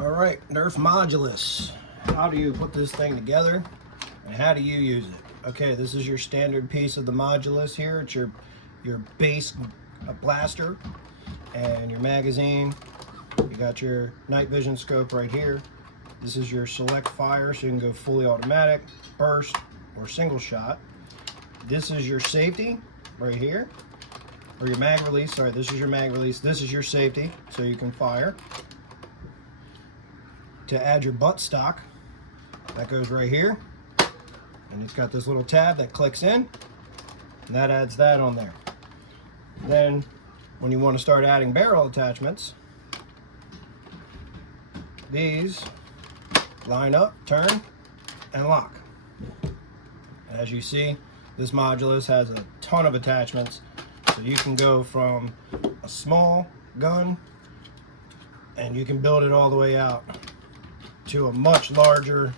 All right, Nerf Modulus. How do you put this thing together and how do you use it? Okay, this is your standard piece of the Modulus here. It's your base blaster and your magazine. You got your night vision scope right here. This is your select fire, so you can go fully automatic, burst, or single shot. This is your safety right here, or your mag release. Sorry, this is your mag release. This is your safety, so you can fire. To add your butt stock, that goes right here, and it's got this little tab that clicks in, and that adds that on there. Then when you want to start adding barrel attachments, these line up, turn, and lock. As you see, this Modulus has a ton of attachments, so you can go from a small gun and you can build it all the way out to a much larger,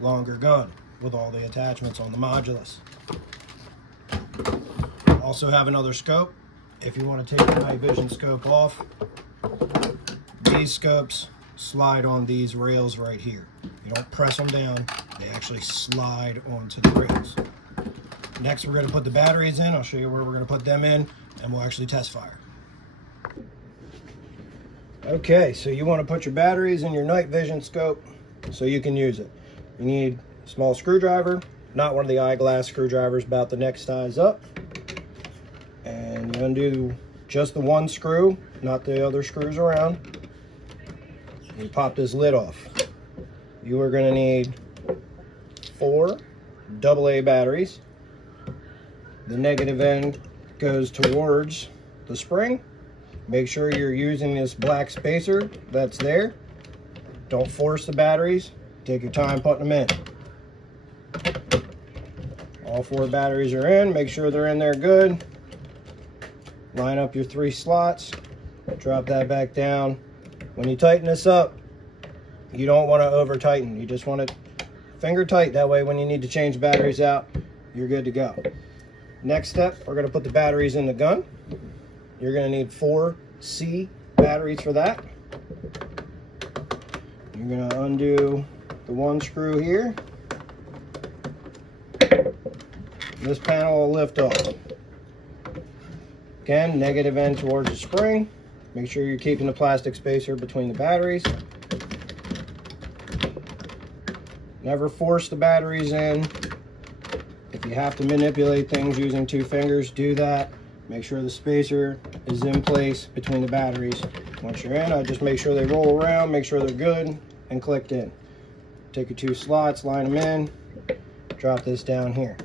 longer gun with all the attachments on the Modulus. Also have another scope. If you want to take the night vision scope off, these scopes slide on these rails right here. You don't press them down, they actually slide onto the rails. Next, we're going to put the batteries in. I'll show you where we're going to put them in, and we'll actually test fire. Okay, so you want to put your batteries in your night vision scope so you can use it. You need a small screwdriver, not one of the eyeglass screwdrivers, about the next size up. And you undo just the one screw, not the other screws around. You pop this lid off. You are going to need 4 AA batteries. The negative end goes towards the spring. Make sure you're using this black spacer that's there. Don't force the batteries. Take your time putting them in. All 4 batteries are in. Make sure they're in there good. Line up your 3 slots. Drop that back down. When you tighten this up, you don't want to over tighten. You just want it finger tight. That way when you need to change batteries out, you're good to go. Next step, we're going to put the batteries in the gun. You're going to need 4 C batteries for that. You're going to undo the one screw here. This panel will lift off. Again, negative end towards the spring. Make sure you're keeping the plastic spacer between the batteries. Never force the batteries in. If you have to manipulate things using 2 fingers, do that. Make sure the spacer is in place between the batteries. Once you're in, I just make sure they roll around, make sure they're good, and clicked in. Take your 2 slots, line them in, drop this down here.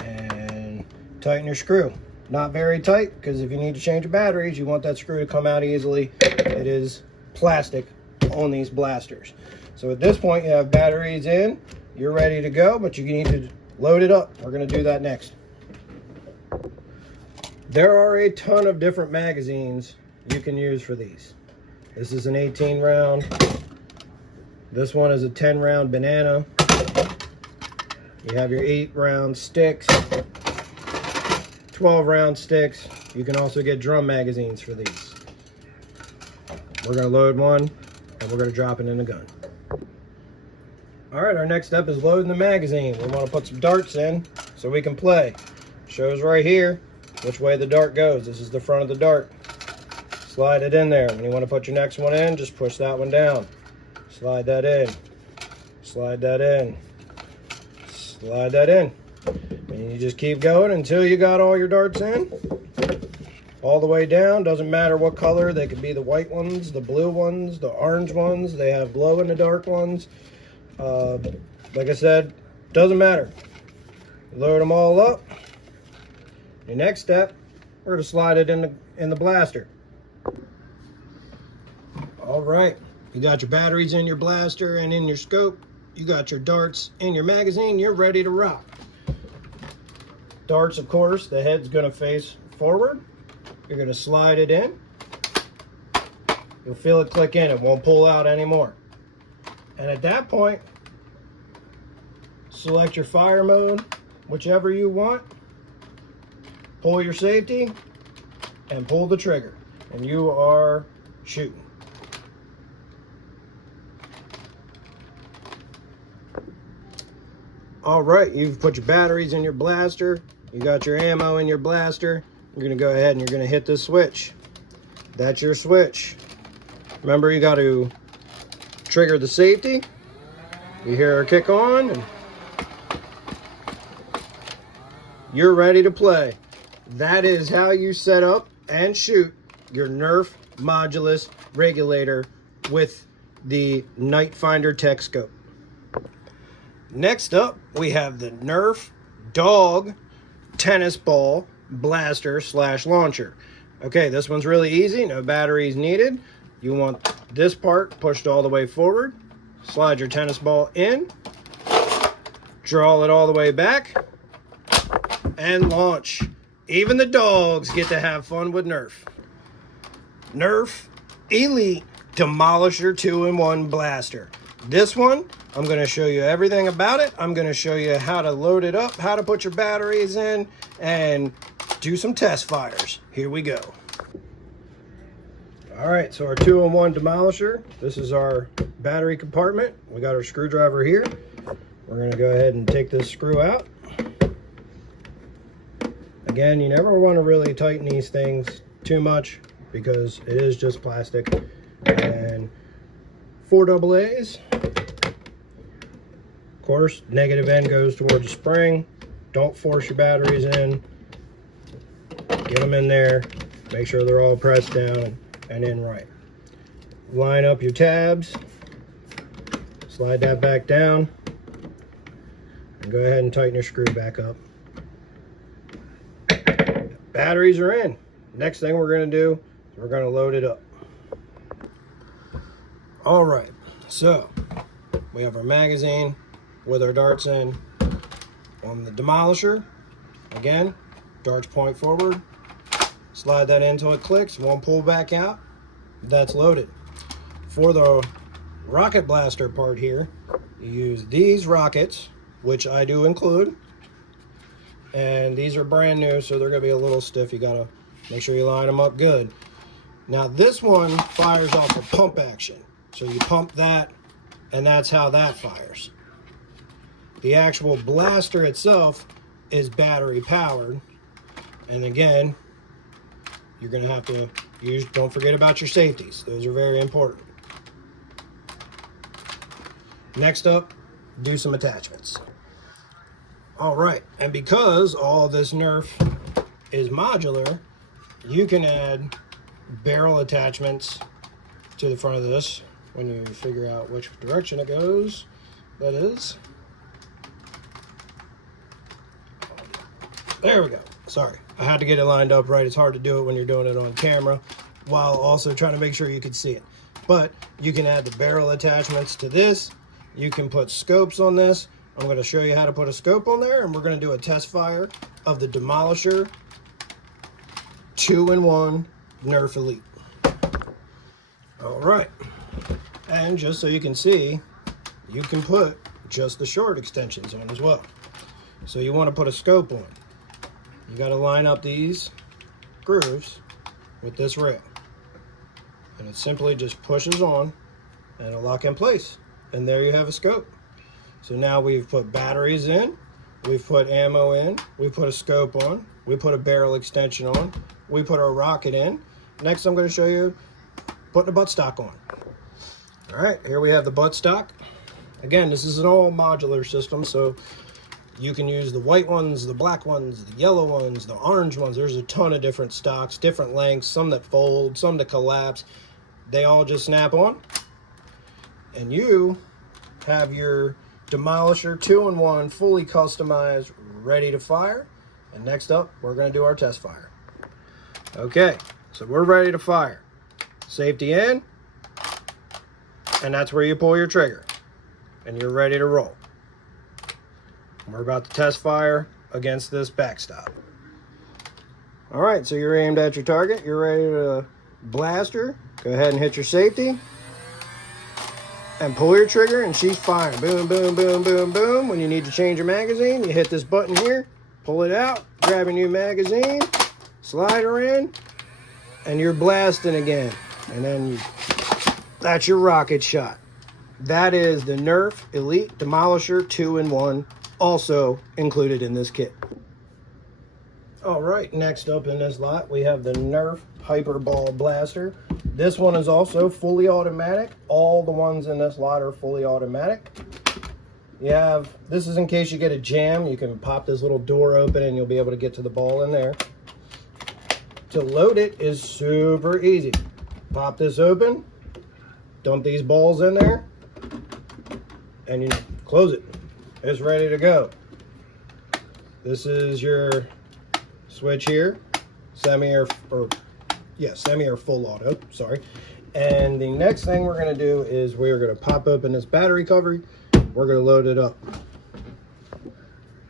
And tighten your screw. Not very tight, because if you need to change your batteries, you want that screw to come out easily. It is plastic on these blasters. So at this point, you have batteries in, you're ready to go, but you need to load it up. We're going to do that next. There are a ton of different magazines you can use for these. This is an 18 round. This one is a 10 round banana. You have your 8 round sticks, 12 round sticks. You can also get drum magazines for these. We're going to load one and we're going to drop it in the gun. All right, our next step is loading the magazine. We want to put some darts in so we can play. Shows right here which way the dart goes. This is the front of the dart. Slide it in there. When you want to put your next one in, just push that one down. Slide that in. Slide that in. Slide that in. And you just keep going until you got all your darts in. All the way down. Doesn't matter what color. They could be the white ones, the blue ones, the orange ones. They have glow in the dark ones. Like I said, doesn't matter. Load them all up. Your next step, we're going to slide it in the blaster. All right, you got your batteries in your blaster and in your scope. You got your darts in your magazine. You're ready to rock. Darts, of course, the head's going to face forward. You're going to slide it in. You'll feel it click in. It won't pull out anymore. And at that point, select your fire mode, whichever you want. Pull your safety and pull the trigger, and you are shooting. All right, you've put your batteries in your blaster. You got your ammo in your blaster. You're gonna go ahead and you're gonna hit this switch. That's your switch. Remember, you got to trigger the safety. You hear her kick on, and you're ready to play. That is how you set up and shoot your Nerf Modulus regulator with the Night Finder Tech Scope. Next up, we have the Nerf Dog Tennis Ball Blaster / Launcher. Okay, this one's really easy. No batteries needed. You want this part pushed all the way forward. Slide your tennis ball in. Draw it all the way back. And launch. Even the dogs get to have fun with Nerf. Nerf Elite Demolisher 2-in-1 Blaster. This one, I'm going to show you everything about it. I'm going to show you how to load it up, how to put your batteries in, and do some test fires. Here we go. All right, so our 2-in-1 Demolisher. This is our battery compartment. We got our screwdriver here. We're going to go ahead and take this screw out. Again, you never want to really tighten these things too much because it is just plastic. And 4 AA's. Of course, negative end goes towards the spring. Don't force your batteries in. Get them in there. Make sure they're all pressed down and in right. Line up your tabs. Slide that back down. And go ahead and tighten your screw back up. Batteries are in. Next thing we're going to do is we're going to load it up. All right, so we have our magazine with our darts in. On the Demolisher, again, darts point forward. Slide that in until it clicks. Won't pull back out. That's loaded. For the rocket blaster part here, you use these rockets, which I do include. And these are brand new, so they're going to be a little stiff. You got to make sure you line them up good. Now this one fires off a pump action. So you pump that, and that's how that fires. The actual blaster itself is battery powered. And again, you're going to have to use, don't forget about your safeties. Those are very important. Next up, do some attachments. All right, and because all this Nerf is modular, you can add barrel attachments to the front of this when you figure out which direction it goes. That is. There we go. Sorry, I had to get it lined up right. It's hard to do it when you're doing it on camera while also trying to make sure you can see it. But you can add the barrel attachments to this. You can put scopes on this. I'm going to show you how to put a scope on there, and we're going to do a test fire of the Demolisher 2-in-1 Nerf Elite. All right, and just so you can see, you can put just the short extensions on as well. So you want to put a scope on. You got to line up these grooves with this rail, and it simply just pushes on and it'll lock in place, and there you have a scope. So now we've put batteries in, we've put ammo in, we put a scope on, we put a barrel extension on, we put our rocket in. Next I'm going to show you putting a buttstock on. All right, here we have the buttstock. Again, this is an all modular system, so you can use the white ones, the black ones, the yellow ones, the orange ones. There's a ton of different stocks, different lengths, some that fold, some that collapse. They all just snap on. And you have your Demolisher 2-in-1 fully customized, ready to fire. And next up, we're going to do our test fire. Okay, so we're ready to fire. Safety in, and that's where you pull your trigger, and you're ready to roll. We're about to test fire against this backstop. All right, so you're aimed at your target. You're ready to blast her. Go ahead and hit your safety. And pull your trigger, and she's firing. Boom, boom, boom, boom, boom. When you need to change your magazine, you hit this button here, pull it out, grab a new magazine, slide her in, and you're blasting again. And then that's your rocket shot. That is the Nerf Elite Demolisher 2-in-1 also included in this kit. All right, next up in this lot, we have the Nerf Hyperball Blaster. This one is also fully automatic. All the ones in this lot are fully automatic. You have, this is in case you get a jam, you can pop this little door open and you'll be able to get to the ball in there. To load it is super easy. Pop this open, dump these balls in there, and you close it. It's ready to go. This is your switch here, semi or full auto, sorry. And the next thing we're gonna do is we're gonna pop open this battery cover. We're gonna load it up.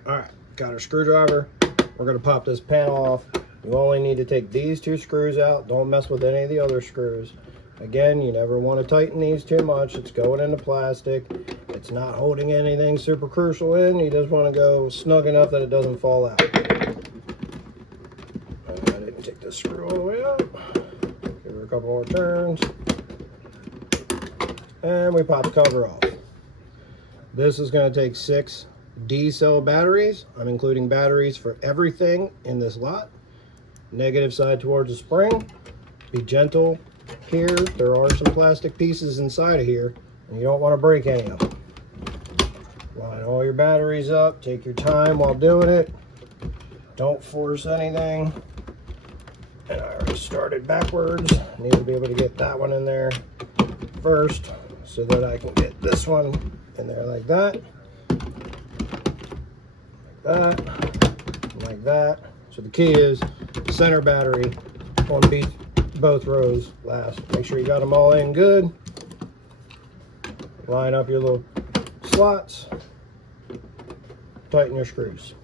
All right, got our screwdriver. We're gonna pop this panel off. You only need to take these two screws out. Don't mess with any of the other screws. Again, you never want to tighten these too much. It's going into plastic. It's not holding anything super crucial in. You just want to go snug enough that it doesn't fall out. I didn't take this screw all the way up. Give her a couple more turns. And we pop the cover off. This is going to take 6 D-cell batteries. I'm including batteries for everything in this lot. Negative side towards the spring. Be gentle here. There are some plastic pieces inside of here, and you don't want to break any of them. Line all your batteries up. Take your time while doing it. Don't force anything. And I already started backwards. I need to be able to get that one in there first so that I can get this one in there like that. Like that. Like that. So the key is center battery on both rows last. Make sure you got them all in good. Line up your little slots. Tighten your screws.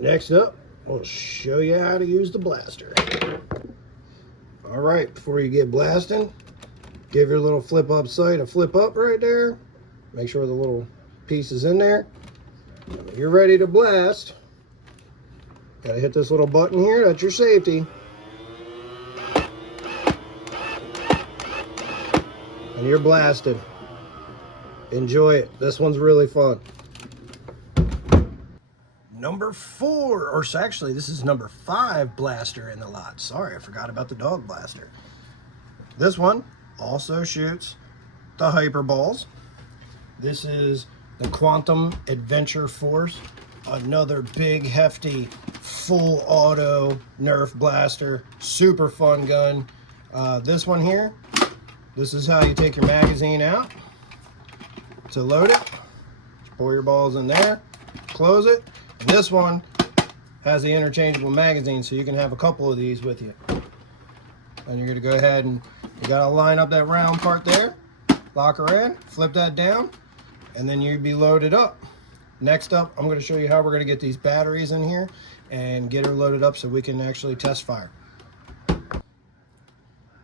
Next up, we'll show you how to use the blaster. All right, before you get blasting, give your little flip up sight a flip up right there. Make sure the little piece is in there. When you're ready to blast, gotta hit this little button here. That's your safety. And you're blasted. Enjoy it. This one's really fun. Number 4, or actually this is number 5 blaster in the lot. Sorry, I forgot about the dog blaster. This one also shoots the hyper balls. This is the Quantum Adventure Force, another big hefty full auto Nerf blaster. Super fun gun. This one here, this is how you take your magazine out to load it. Just pour your balls in there, close it. And this one has the interchangeable magazine, so you can have a couple of these with you. And you're gonna go ahead and you gotta line up that round part there, lock her in, flip that down, and then you'd be loaded up. Next up, I'm gonna show you how we're gonna get these batteries in here and get her loaded up so we can actually test fire.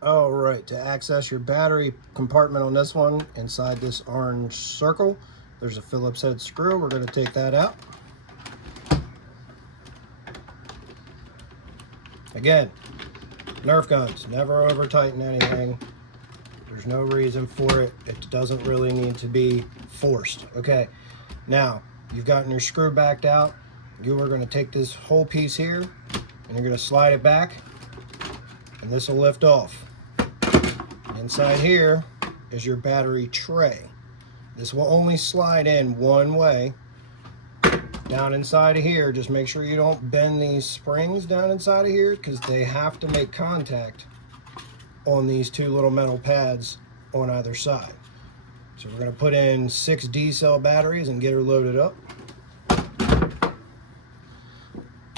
All right, to access your battery compartment on this one, inside this orange circle, there's a Phillips head screw. We're gonna take that out. Again, Nerf guns, never over tighten anything. There's no reason for it. It doesn't really need to be forced. Okay, now you've gotten your screw backed out. You are going to take this whole piece here and you're going to slide it back, and this will lift off. Inside here is your battery tray. This will only slide in one way. Down inside of here, just make sure you don't bend these springs down inside of here, because they have to make contact on these two little metal pads on either side. So we're going to put in 6 D-cell batteries and get her loaded up.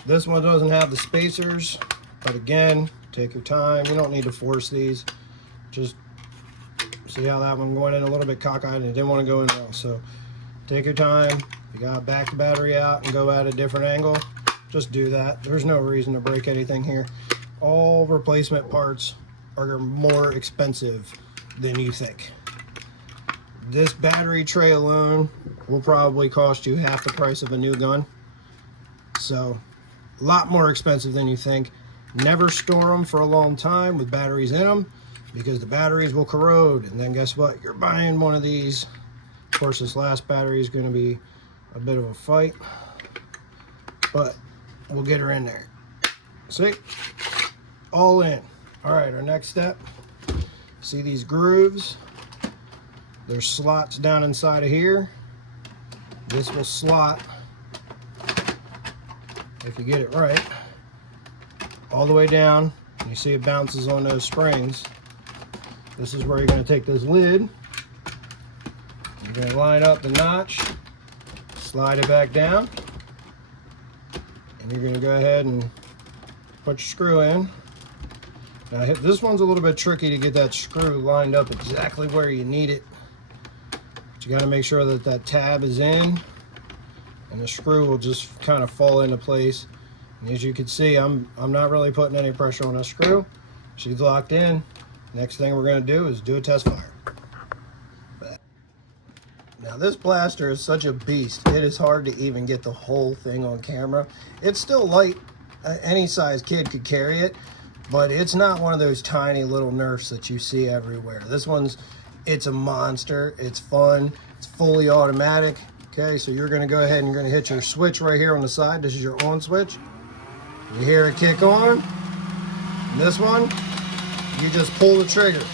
This one doesn't have the spacers, but again, take your time. You don't need to force these. Just see how that one went in a little bit cockeyed and it didn't want to go in well. So take your time. You gotta back the battery out and go at a different angle. Just do that. There's no reason to break anything here. All replacement parts are more expensive than you think. This battery tray alone will probably cost you half the price of a new gun. So, a lot more expensive than you think. Never store them for a long time with batteries in them, because the batteries will corrode, and then guess what? You're buying one of these course, this last battery is going to be a bit of a fight, but we'll get her in there. See? All in. All right, our next step. See these grooves? There's slots down inside of here. This will slot, if you get it right, all the way down. You see it bounces on those springs. This is where you're going to take this lid. You're going to line up the notch, slide it back down, and you're going to go ahead and put your screw in. Now this one's a little bit tricky to get that screw lined up exactly where you need it. But you got to make sure that that tab is in, and the screw will just kind of fall into place. And as you can see, I'm not really putting any pressure on the screw. She's locked in. Next thing we're going to do is do a test fire. Now this blaster is such a beast. It is hard to even get the whole thing on camera. It's still light. Any size kid could carry it, but it's not one of those tiny little Nerfs that you see everywhere. This one's, it's a monster. It's fun. It's fully automatic. Okay, so you're going to go ahead and you're going to hit your switch right here on the side. This is your on switch. You hear it kick on. And this one, you just pull the trigger.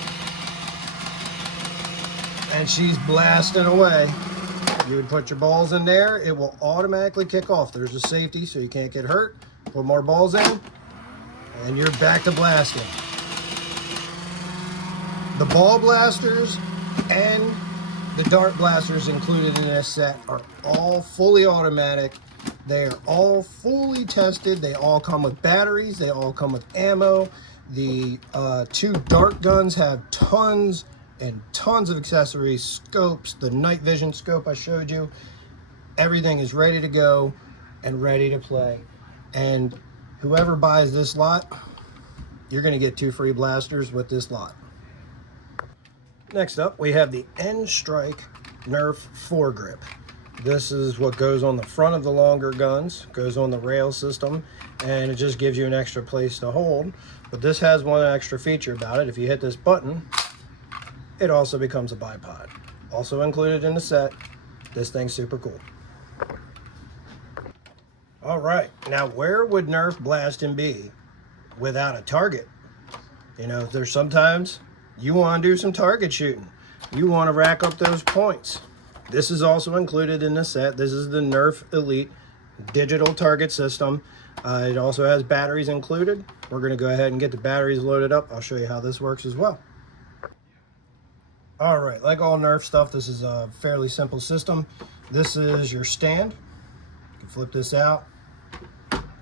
And she's blasting away. You would put your balls in there. It will automatically kick off. There's a safety so you can't get hurt. Put more balls in, and you're back to blasting. The ball blasters and the dart blasters included in this set are all fully automatic. They are all fully tested. They all come with batteries. They all come with ammo. The two dart guns have tons and tons of accessories, scopes, the night vision scope I showed you. Everything is ready to go and ready to play. And whoever buys this lot, you're going to get 2 free blasters with this lot. Next up, we have the N-Strike Nerf foregrip. This is what goes on the front of the longer guns, goes on the rail system, and it just gives you an extra place to hold. But this has one extra feature about it. If you hit this button, it also becomes a bipod. Also included in the set, this thing's super cool. All right, now where would Nerf blasting be without a target? You know, there's sometimes you want to do some target shooting. You want to rack up those points. This is also included in the set. This is the Nerf Elite digital target system. It also has batteries included. We're going to go ahead and get the batteries loaded up. I'll show you how this works as well. All right, like all Nerf stuff, this is a fairly simple system. This is your stand. You can flip this out,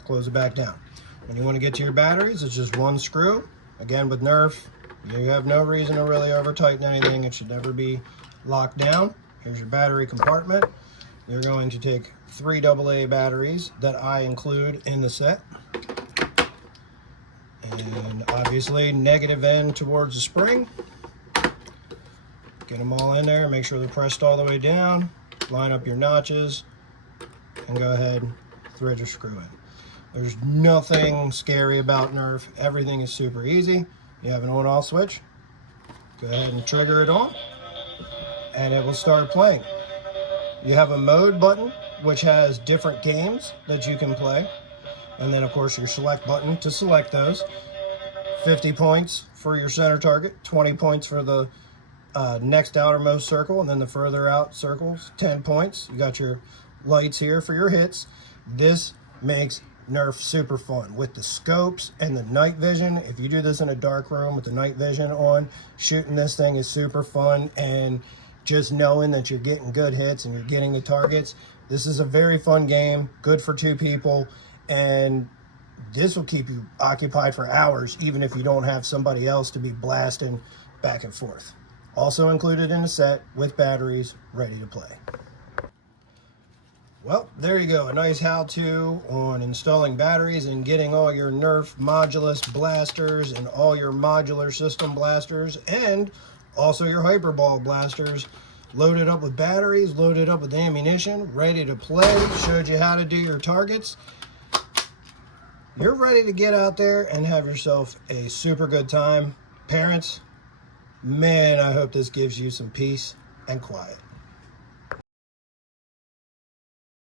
close it back down. When you want to get to your batteries, it's just one screw. Again, with Nerf, you have no reason to really over tighten anything. It should never be locked down. Here's your battery compartment. You're going to take 3 AA batteries that I include in the set. And obviously negative end towards the spring. Get them all in there, make sure they're pressed all the way down. Line up your notches and go ahead and thread your screw in. There's nothing scary about Nerf. Everything is super easy. You have an on-off switch. Go ahead and trigger it on and it will start playing. You have a mode button which has different games that you can play. And then of course your select button to select those. 50 points for your center target, 20 points for the next outermost circle, and then the further out circles, 10 points. You got your lights here for your hits. This makes Nerf super fun with the scopes and the night vision. If you do this in a dark room with the night vision on, shooting this thing is super fun, and just knowing that you're getting good hits and you're getting the targets. This is a very fun game, good for 2 people, and this will keep you occupied for hours even if you don't have somebody else to be blasting back and forth. Also included in the set with batteries, ready to play. Well, there you go. A nice how-to on installing batteries and getting all your Nerf Modulus blasters and all your modular system blasters and also your Hyperball blasters loaded up with batteries, loaded up with ammunition, ready to play. Showed you how to do your targets. You're ready to get out there and have yourself a super good time. Parents, man, I hope this gives you some peace and quiet.